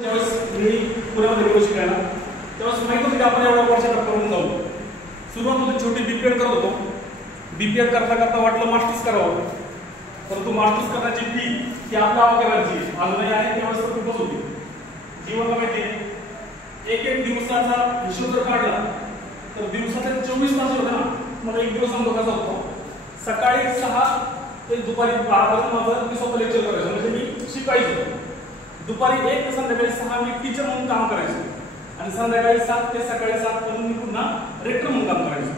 त्यावेळेस मी पुण्यामध्ये गेलो शिकायला, त्यावेळेस माहित होतं की आपण एवढ्या वर्षात करून जाऊ. सुरुवातीला छोटी बीपीएड करत होतो. बीपीएड करता करता वाटलं मास्टर्स करावं, परंतु मास्टर्स करण्याची फी ही आपल्या गावाची अजूनही आहे, त्यावेळेस तर खूपच होती. जीवनाला माहिती आहे, एक दिवसाचा हिशोब जर काढला तर दिवसाचे 24 तास होते ना. मला एक दिवस अनुभव कसा होतो, सकाळी 6 ते दुपारी 12 पर्यंत माझं मी स्वतः लेक्चर करायचो, म्हणजे मी शिकायचो. दुपारी 1 ते संध्याकाळी 6 मी टीचर म्हणून काम करायचो आणि संध्याकाळी 7 ते सकाळी 7 पर्यंत मी पुन्हा रेक्टर म्हणून काम करायचो.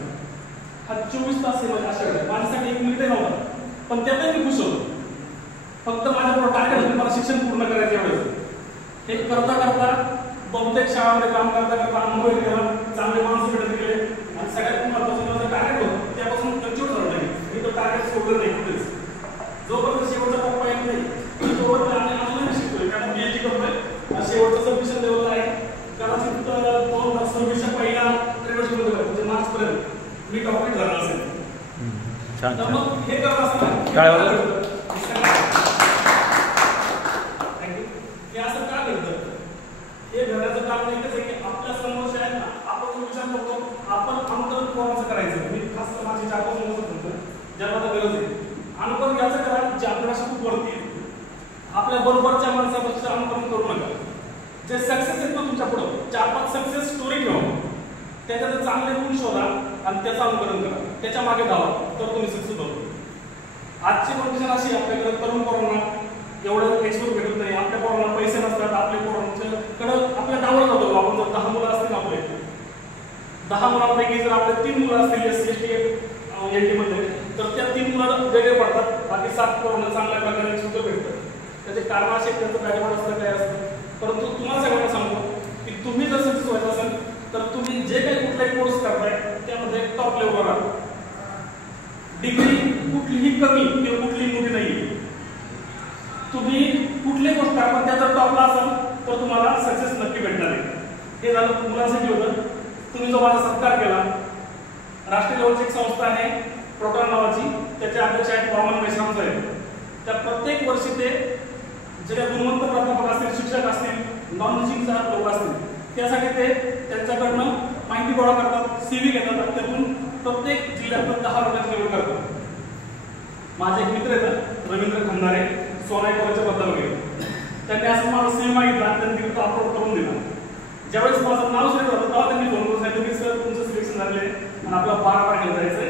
हा 24 तास हे अशा वेळेला माझ्यासाठी 1 मिनिटही नव्हता, पण त्यातही मी खुश होतो. फक्त माझ्याबरोबर टार्गेट होतं मला शिक्षण पूर्ण करायचं एवढंच. हे करता करता बहुतेक शाळांमध्ये काम करता करता अनुभव केला, चांगले माणसं भेटत गेले आणि सगळ्यात महत्त्वाचं माझं टार्गेट होतं त्यापासून कंट्रोल झालं नाही. मी तो टार्गेट सोडलं नाही कुठेच. जोपर्यंत शेवटचा टप्पा येत नाही तोपर्यंत आम्ही अजूनही शिकतोय. कारण पीएचडी करतोय, शेवटचं सबमिशन लेवलला आहे. कदाचित 2026 पहिला ट्रेनिंग म्हणजे मार्च पर्यंत मी डॉक्टरेट झाला असेल. तर मग हे करत असताना काय होतं, हे असं का घडतं? हे घडण्याचं कारण एकच आहे की आपल्या समोर आहेत ना, आपण जो विचार करतो आपण अनुकरण कोणाचं करायचं. मी खास माझी 4-5 मुलं म्हणतो ज्यांना तर गरज आहे अनुकरण याचं करा जे आपल्याशी खूप वरती आहे. आपल्या बरोबरच्या माणसापेक्षा अनुकरण करू नका. जे सक्सेस आहेत ना तुमच्या पुढं 4-5 सक्सेस स्टोरी ठेवा, त्याच्यात चांगले गुण शोधा आणि त्याचं अनुकरण करा, त्याच्या मागे धावा, तर तुम्ही सक्सेस होतो. आजची कंडिशन अशी आपल्याकडे तरुण पोरांना एवढं एक्सपोज भेटत नाही. आपल्या पोरांना पैसे नसतात, आपल्या पोरांच्याकडं आपल्या डावलं जातो. आपण जर 10 मुलं असतील आपले 10 मुलांपैकी जर आपले 3 मुलं असतील SC/ST NT मध्ये, तर त्या 3 मुलं वेगळे पडतात. बाकी 7 पोरांना चांगल्या प्रकारे एक्सपोजर भेटतं. त्याचे कारण असे त्यांचं बॅकग्राऊंड असतं काय असतं. परंतु तुम्हाला सगळ्यांना सांगतो की तुम्ही जर सक्सेस व्हायचं असेल तर तुम्ही जे काही कुठलाही कोर्स करताय त्यामध्ये टॉप लेवलवर राहा. डिग्री कुठलीही कमी किंवा कुठलीही मोठी नाही. तुम्ही कुठलीही गोष्ट आपण त्या जर टॉपला असाल तर तुम्हाला सक्सेस नक्की भेटणार आहे. हे झालं मुलांसाठी होतं. तुम्ही जो माझा सत्कार केला, राष्ट्रीय लेवलची एक संस्था आहे प्रोटॉन नावाची, त्याचे अध्यक्ष आहेत वामन मेश्राम साहेब. त्या प्रत्येक वर्षी ते जे काही गुणवंत प्राध्यापक असतील, शिक्षक असतील, नॉन टीचिंगचा लोक असतील, त्यासाठी ते त्यांच्याकडनं माहिती गोळा करतात, CV घेतात, त्यातून प्रत्येक जिल्ह्यातून 10 लोकांची निवड करतात. माझे एक मित्र आहेत रवींद्र खंदारे, सोनाई कॉलेजच्या बद्दल त्यांनी असं मला CV मागितला आणि त्यांनी तिथं अपलोड करून दिला. ज्यावेळेस माझं नाव सिलेक्ट होतं तेव्हा त्यांनी फोन करून सांगितलं की सर तुमचं सिलेक्शन झाले आणि आपला 12 तारखेला जायचंय,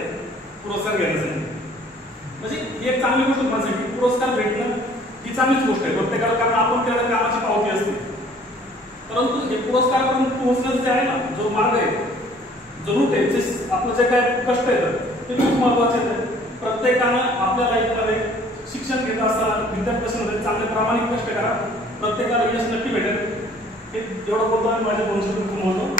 पुरस्कार घ्यायचा आहे. म्हणजे ही एक चांगली गोष्ट माझ्यासाठी. पुरस्कार भेटणं ही चांगलीच गोष्ट आहे प्रत्येकाला, कारण आपण त्याला कामाची पावती असते. परंतु हे पुरस्कारापर्यंत पोहोचण्याचं जे आहे ना, जो मार्ग आहे, जो रूट आहे, जे आपलं जे काय कष्ट येतं ते खूप महत्वाचे आहे. प्रत्येकानं आपल्या लाईफमध्ये शिक्षण घेत असताना विद्यार्थ्यांमध्ये चांगले प्रामाणिक कष्ट करा, प्रत्येकाला यश नक्की भेटेल. हे एवढं बोलतो आणि माझ्या 2 शब्द खूप महत्व